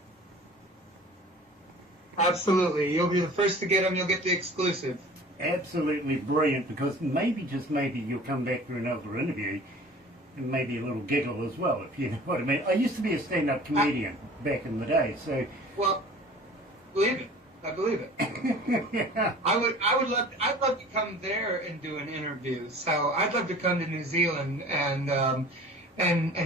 Absolutely. You'll be the first to get them. You'll get the exclusive. Absolutely brilliant, because maybe, just maybe, you'll come back for another interview and maybe a little giggle as well, if you know what I mean. I used to be a stand-up comedian back in the day, so... Well, believe it. I believe it. Yeah. I'd love to come there and do an interview. So I'd love to come to New Zealand and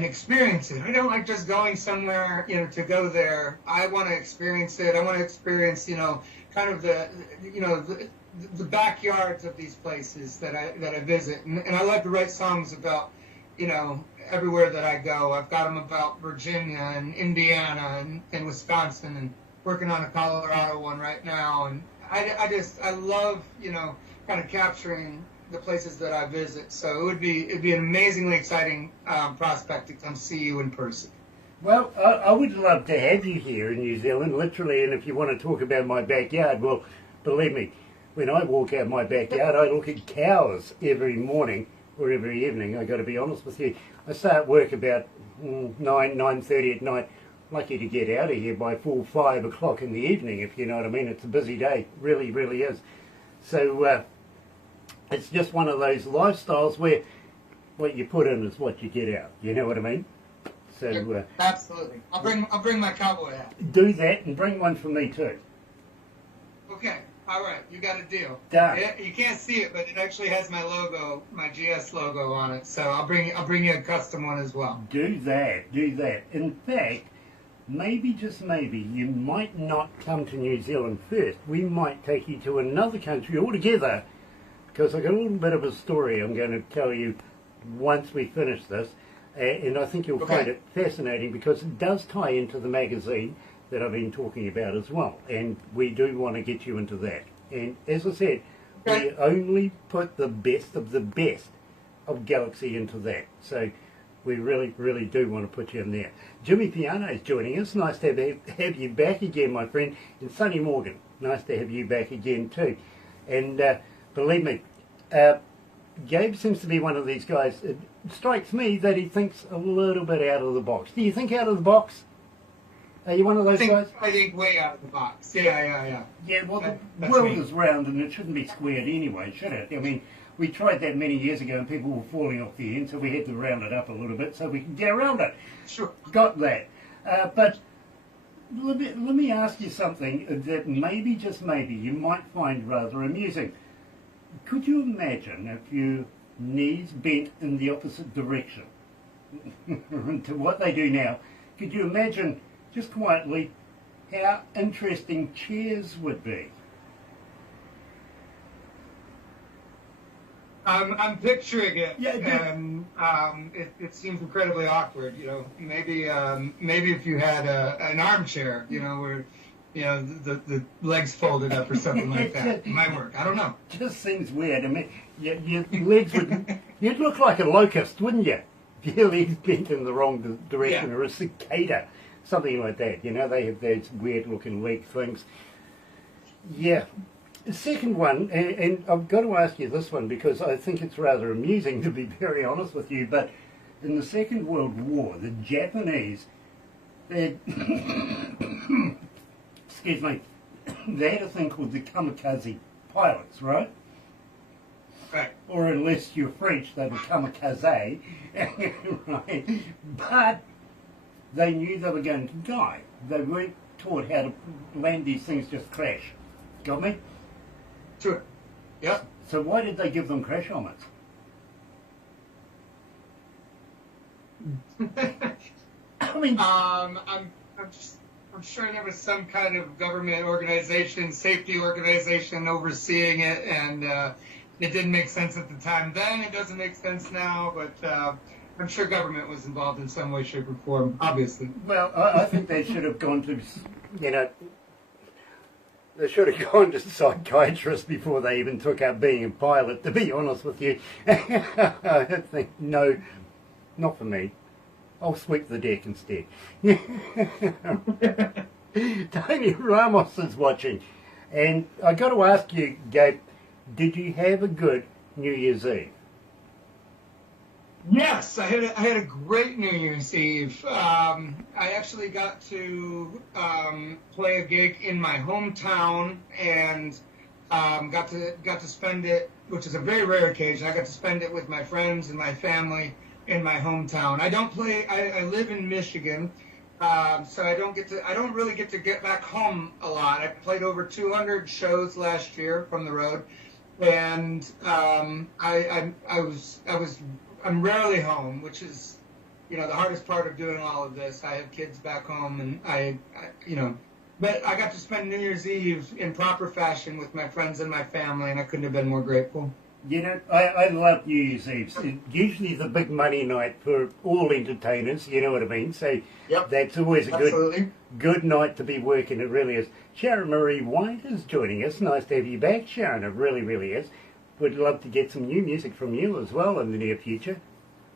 experience it. I don't like just going somewhere, to go there. I want to experience it. I want to experience, kind of the backyards of these places that I visit. And I like to write songs about, everywhere that I go. I've got them about Virginia and Indiana and Wisconsin, and working on a Colorado one right now. And I love, kind of capturing the places that I visit. So it'd be an amazingly exciting prospect to come see you in person. Well, I would love to have you here in New Zealand, literally, and if you want to talk about my backyard, well, believe me, when I walk out my backyard, I look at cows every morning or every evening. I got to be honest with you. I start work about 9:30 at night. Lucky to get out of here by 5 o'clock in the evening, if you know what I mean. It's a busy day, really, really is. So it's just one of those lifestyles where what you put in is what you get out. You know what I mean? So absolutely. I'll bring my cowboy hat. Do that, and bring one for me too. Okay. All right. You got a deal. Done. You can't see it, but it actually has my logo, my GS logo on it. So I'll bring you a custom one as well. Do that. Do that. In fact, maybe, just maybe, you might not come to New Zealand first. We might take you to another country altogether, because I've got a little bit of a story I'm going to tell you once we finish this, and I think you'll find it fascinating, because it does tie into the magazine that I've been talking about as well, and we do want to get you into that. And as I said, we only put the best of Galaxy into that. So we really, really do want to put you in there. Jimmy Piano is joining us. Nice to have you back again, my friend. And Sonny Morgan, nice to have you back again too. And believe me, Gabe seems to be one of these guys. It strikes me that he thinks a little bit out of the box. Do you think out of the box? Are you one of those guys? I think way out of the box. Yeah. Yeah, well, the world is round and it shouldn't be squared anyway, should it? I mean, we tried that many years ago and people were falling off the end, so we had to round it up a little bit so we can get around it. Sure. Got that. But let me ask you something that maybe, just maybe, you might find rather amusing. Could you imagine if your knees bent in the opposite direction to what they do now? Could you imagine, just quietly, how interesting chairs would be? I'm picturing it, Yeah, and it seems incredibly awkward. Maybe if you had an armchair, where the legs folded up or something like that, it might work. I don't know. Just seems weird. I mean, your legs would, you'd look like a locust, wouldn't you? If your legs bent in the wrong direction, or a cicada, something like that. They have those weird-looking leg things. Yeah. The second one, and I've got to ask you this one because I think it's rather amusing, to be very honest with you, but in the Second World War, the Japanese, they had, excuse me, they had a thing called the kamikaze pilots, right? Right. Or unless you're French, they were kamikaze, right? But they knew they were going to die. They weren't taught how to land these things just crash. Got me? Sure. Yep. So why did they give them crash helmets? I mean, I'm sure there was some kind of government organization, safety organization overseeing it, and it didn't make sense at the time then. It doesn't make sense now, but I'm sure government was involved in some way, shape, or form, obviously. well, I think they should have gone to, they should have gone to psychiatrists before they even took up being a pilot, to be honest with you. I think, no, not for me. I'll sweep the deck instead. Tony Ramos is watching. And I got to ask you, Gabe, did you have a good New Year's Eve? Yes, I had a great New Year's Eve. I actually got to play a gig in my hometown and got to spend it, which is a very rare occasion. I got to spend it with my friends and my family in my hometown. I don't play. I live in Michigan, so I don't really get to get back home a lot. I played over 200 shows last year from the road, and I'm rarely home, which is, the hardest part of doing all of this. I have kids back home, and but I got to spend New Year's Eve in proper fashion with my friends and my family, and I couldn't have been more grateful. I love New Year's Eve. It's usually the big money night for all entertainers, you know what I mean? So Yep, that's always a absolutely. good night to be working, it really is. Sharon Marie White is joining us. Nice to have you back, Sharon, it really, really is. Would love to get some new music from you as well in the near future.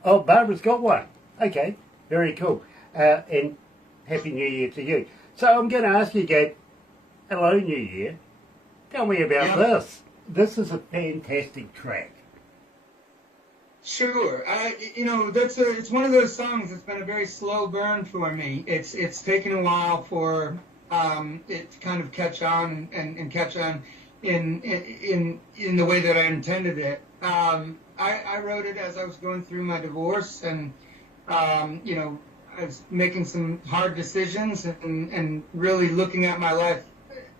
Oh, Barbara's got one. Okay, very cool. And Happy New Year to you. So I'm going to ask you, Gabe, hello, New Year. Tell me about this. This is a fantastic track. Sure. It's one of those songs that's been a very slow burn for me. It's taken a while for it to kind of catch on and catch on in the way that I intended it. I wrote it as I was going through my divorce, and I was making some hard decisions and really looking at my life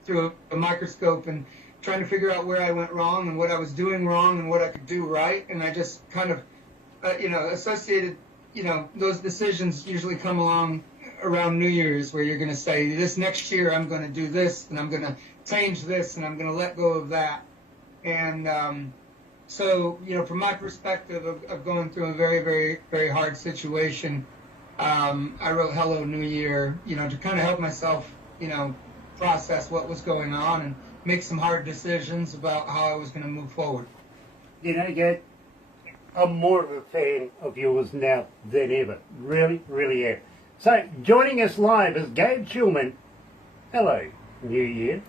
through a microscope and trying to figure out where I went wrong and what I was doing wrong and what I could do right. And I just kind of, associated, those decisions usually come along around New Year's, where you're going to say, this next year I'm going to do this, and I'm going to change this, and I'm going to let go of that. And so, from my perspective of going through a very, very, very hard situation, I wrote Hello New Year, to kind of help myself, process what was going on and make some hard decisions about how I was going to move forward. Gabe, I'm more of a fan of yours now than ever. Really, really am. So, joining us live is Gabe Schillman. Hello, New Year.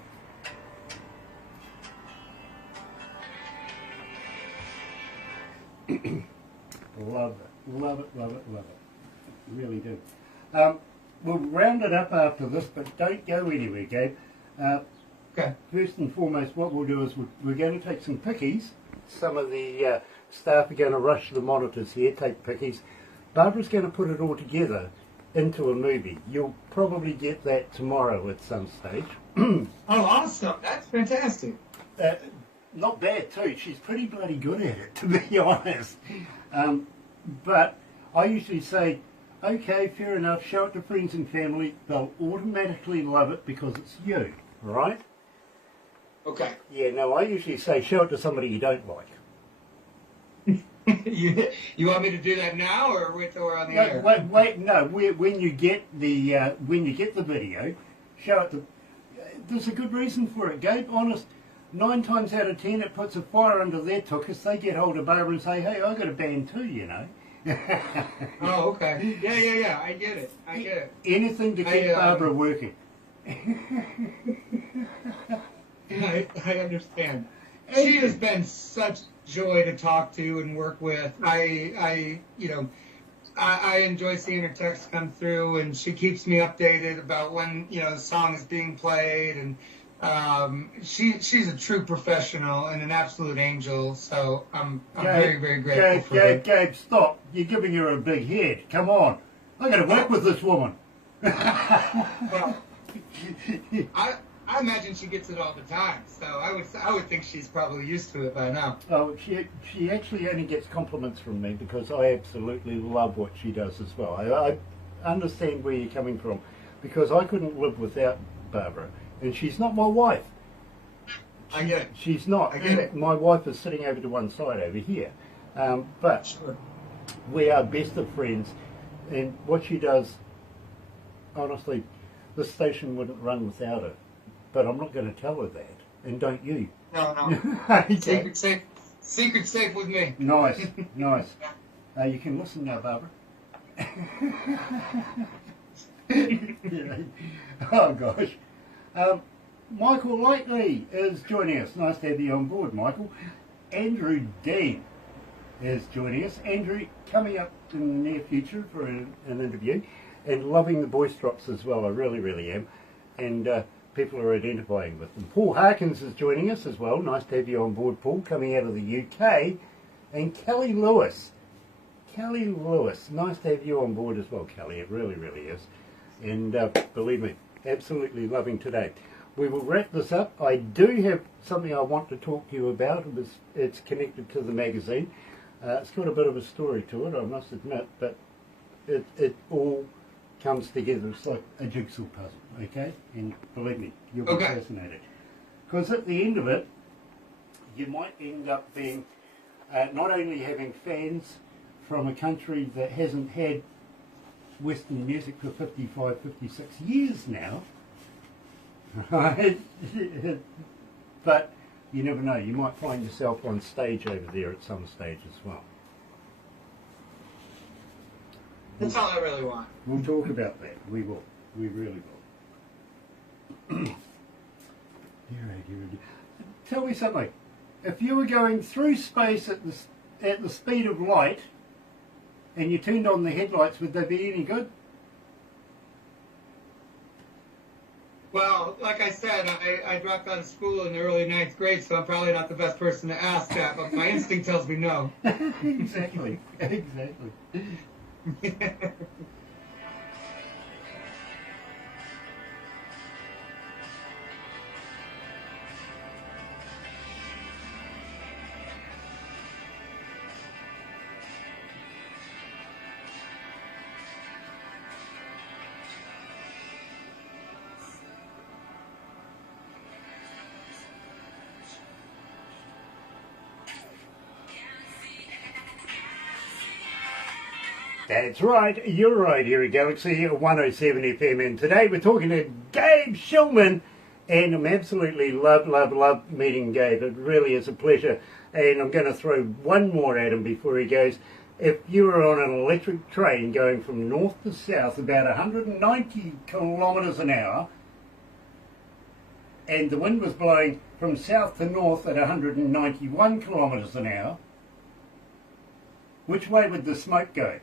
Love it, love it, love it, love it. Really do. We'll round it up after this, but don't go anywhere, Gabe. Okay. First and foremost, what we'll do is we're going to take some pickies. Some of the staff are going to rush the monitors here, take pickies. Barbara's going to put it all together into a movie. You'll probably get that tomorrow at some stage. Oh, awesome. That's fantastic. Not bad too. She's pretty bloody good at it, to be honest. But I usually say, okay, fair enough, show it to friends and family. They'll automatically love it because it's you, right? Okay. Yeah, no, I usually say, show it to somebody you don't like. You want me to do that now, or wait till we're on the air? Wait, no. When you get the video, show it to. There's a good reason for it, Gabe. Honest, 9 times out of 10, it puts a fire under their tuchus. They get hold of Barbara and say, "Hey, I got a band too," Oh, okay. Yeah. I get it. Anything to keep Barbara working. I understand. She has been such joy to talk to and work with. I enjoy seeing her texts come through, and she keeps me updated about when the song is being played, and she's a true professional and an absolute angel. So I'm very, very grateful for her. Gabe, stop! You're giving her a big head. Come on, I got to work with this woman. Well, I imagine she gets it all the time, so I would think she's probably used to it by now. Oh, she actually only gets compliments from me because I absolutely love what she does as well. I understand where you're coming from, because I couldn't live without Barbara, and she's not my wife. I get it. She's not. I get it. My wife is sitting over to one side over here, but Sure. we are best of friends, and what she does, honestly, the station wouldn't run without her. But I'm not going to tell her that, and don't you? No. Okay. Secret safe with me. Nice. You can listen now, Barbara. Oh gosh. Michael Lightly is joining us. Nice to have you on board, Michael. Andrew Dean. is joining us. Andrew coming up in the near future for an interview, and loving the voice drops as well. I really, really am. And people are identifying with them. Paul Harkins is joining us as well. Nice to have you on board, Paul, coming out of the UK. And Kelly Lewis. Kelly Lewis. Nice to have you on board as well, Kelly. It really, really is. And believe me, absolutely loving today. We will wrap this up. I do have something I want to talk to you about. It's connected to the magazine. It's got a bit of a story to it, I must admit, but it all comes together. It's like a jigsaw puzzle, okay? And believe me, you'll be fascinated. Because at the end of it, you might end up being not only having fans from a country that hasn't had Western music for 55, 56 years now, right? But you never know, you might find yourself on stage over there at some stage as well. That's all I really want. We'll talk about that. We will. We really will. Tell me something. If you were going through space at the speed of light and you turned on the headlights, would they be any good? Well, like I said, I dropped out of school in the early 9th grade, so I'm probably not the best person to ask that, but my instinct tells me no. Exactly. Exactly. That's right, you're right here at Galaxy 107 FM, and today we're talking to Gabe Schillman, and I'm absolutely love meeting Gabe. It really is a pleasure, and I'm going to throw one more at him before he goes. If you were on an electric train going from north to south about 190 kilometres an hour, and the wind was blowing from south to north at 191 kilometres an hour, which way would the smoke go?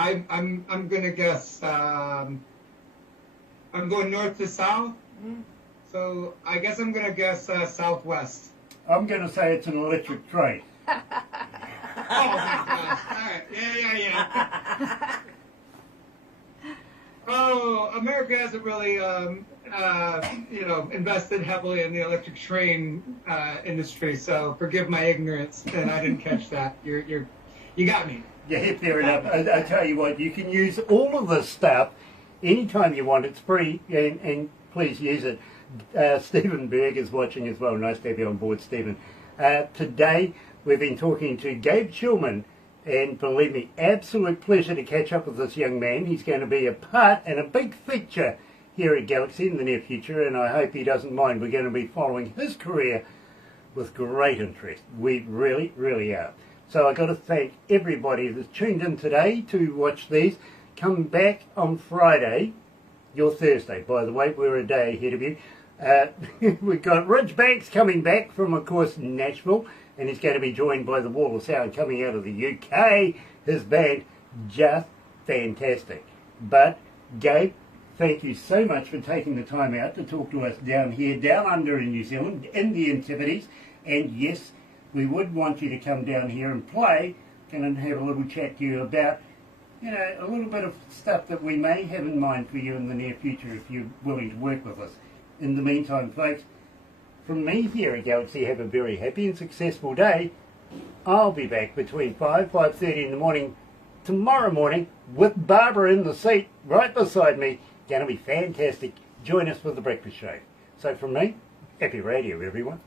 I'm gonna guess. I'm going north to south, so I guess I'm gonna guess southwest. I'm going to say it's an electric train. Oh my gosh! All right, yeah. Oh, America hasn't really, invested heavily in the electric train industry. So forgive my ignorance, and I didn't catch that. You got me. Yeah, fair enough. I tell you what, you can use all of this stuff anytime you want. It's free, and please use it. Stephen Berg is watching as well. Nice to have you on board, Stephen. Today, we've been talking to Gabe Schillman, and believe me, absolute pleasure to catch up with this young man. He's going to be a part and a big feature here at Galaxy in the near future, and I hope he doesn't mind. We're going to be following his career with great interest. We really, really are. So I've got to thank everybody that's tuned in today to watch these. Come back on Friday, your Thursday, by the way. We're a day ahead of you. We've got Ridge Banks coming back from, of course, Nashville, and he's going to be joined by the Wall of Sound coming out of the UK. His band, just fantastic. But, Gabe, thank you so much for taking the time out to talk to us down here, down under in New Zealand, in the Antipodes. And yes, we would want you to come down here and play and have a little chat to you about, a little bit of stuff that we may have in mind for you in the near future if you're willing to work with us. In the meantime, folks, from me here at Galaxy, have a very happy and successful day. I'll be back between 5:30 in the morning tomorrow morning with Barbara in the seat right beside me. Going to be fantastic. Join us for the breakfast show. So from me, happy radio, everyone.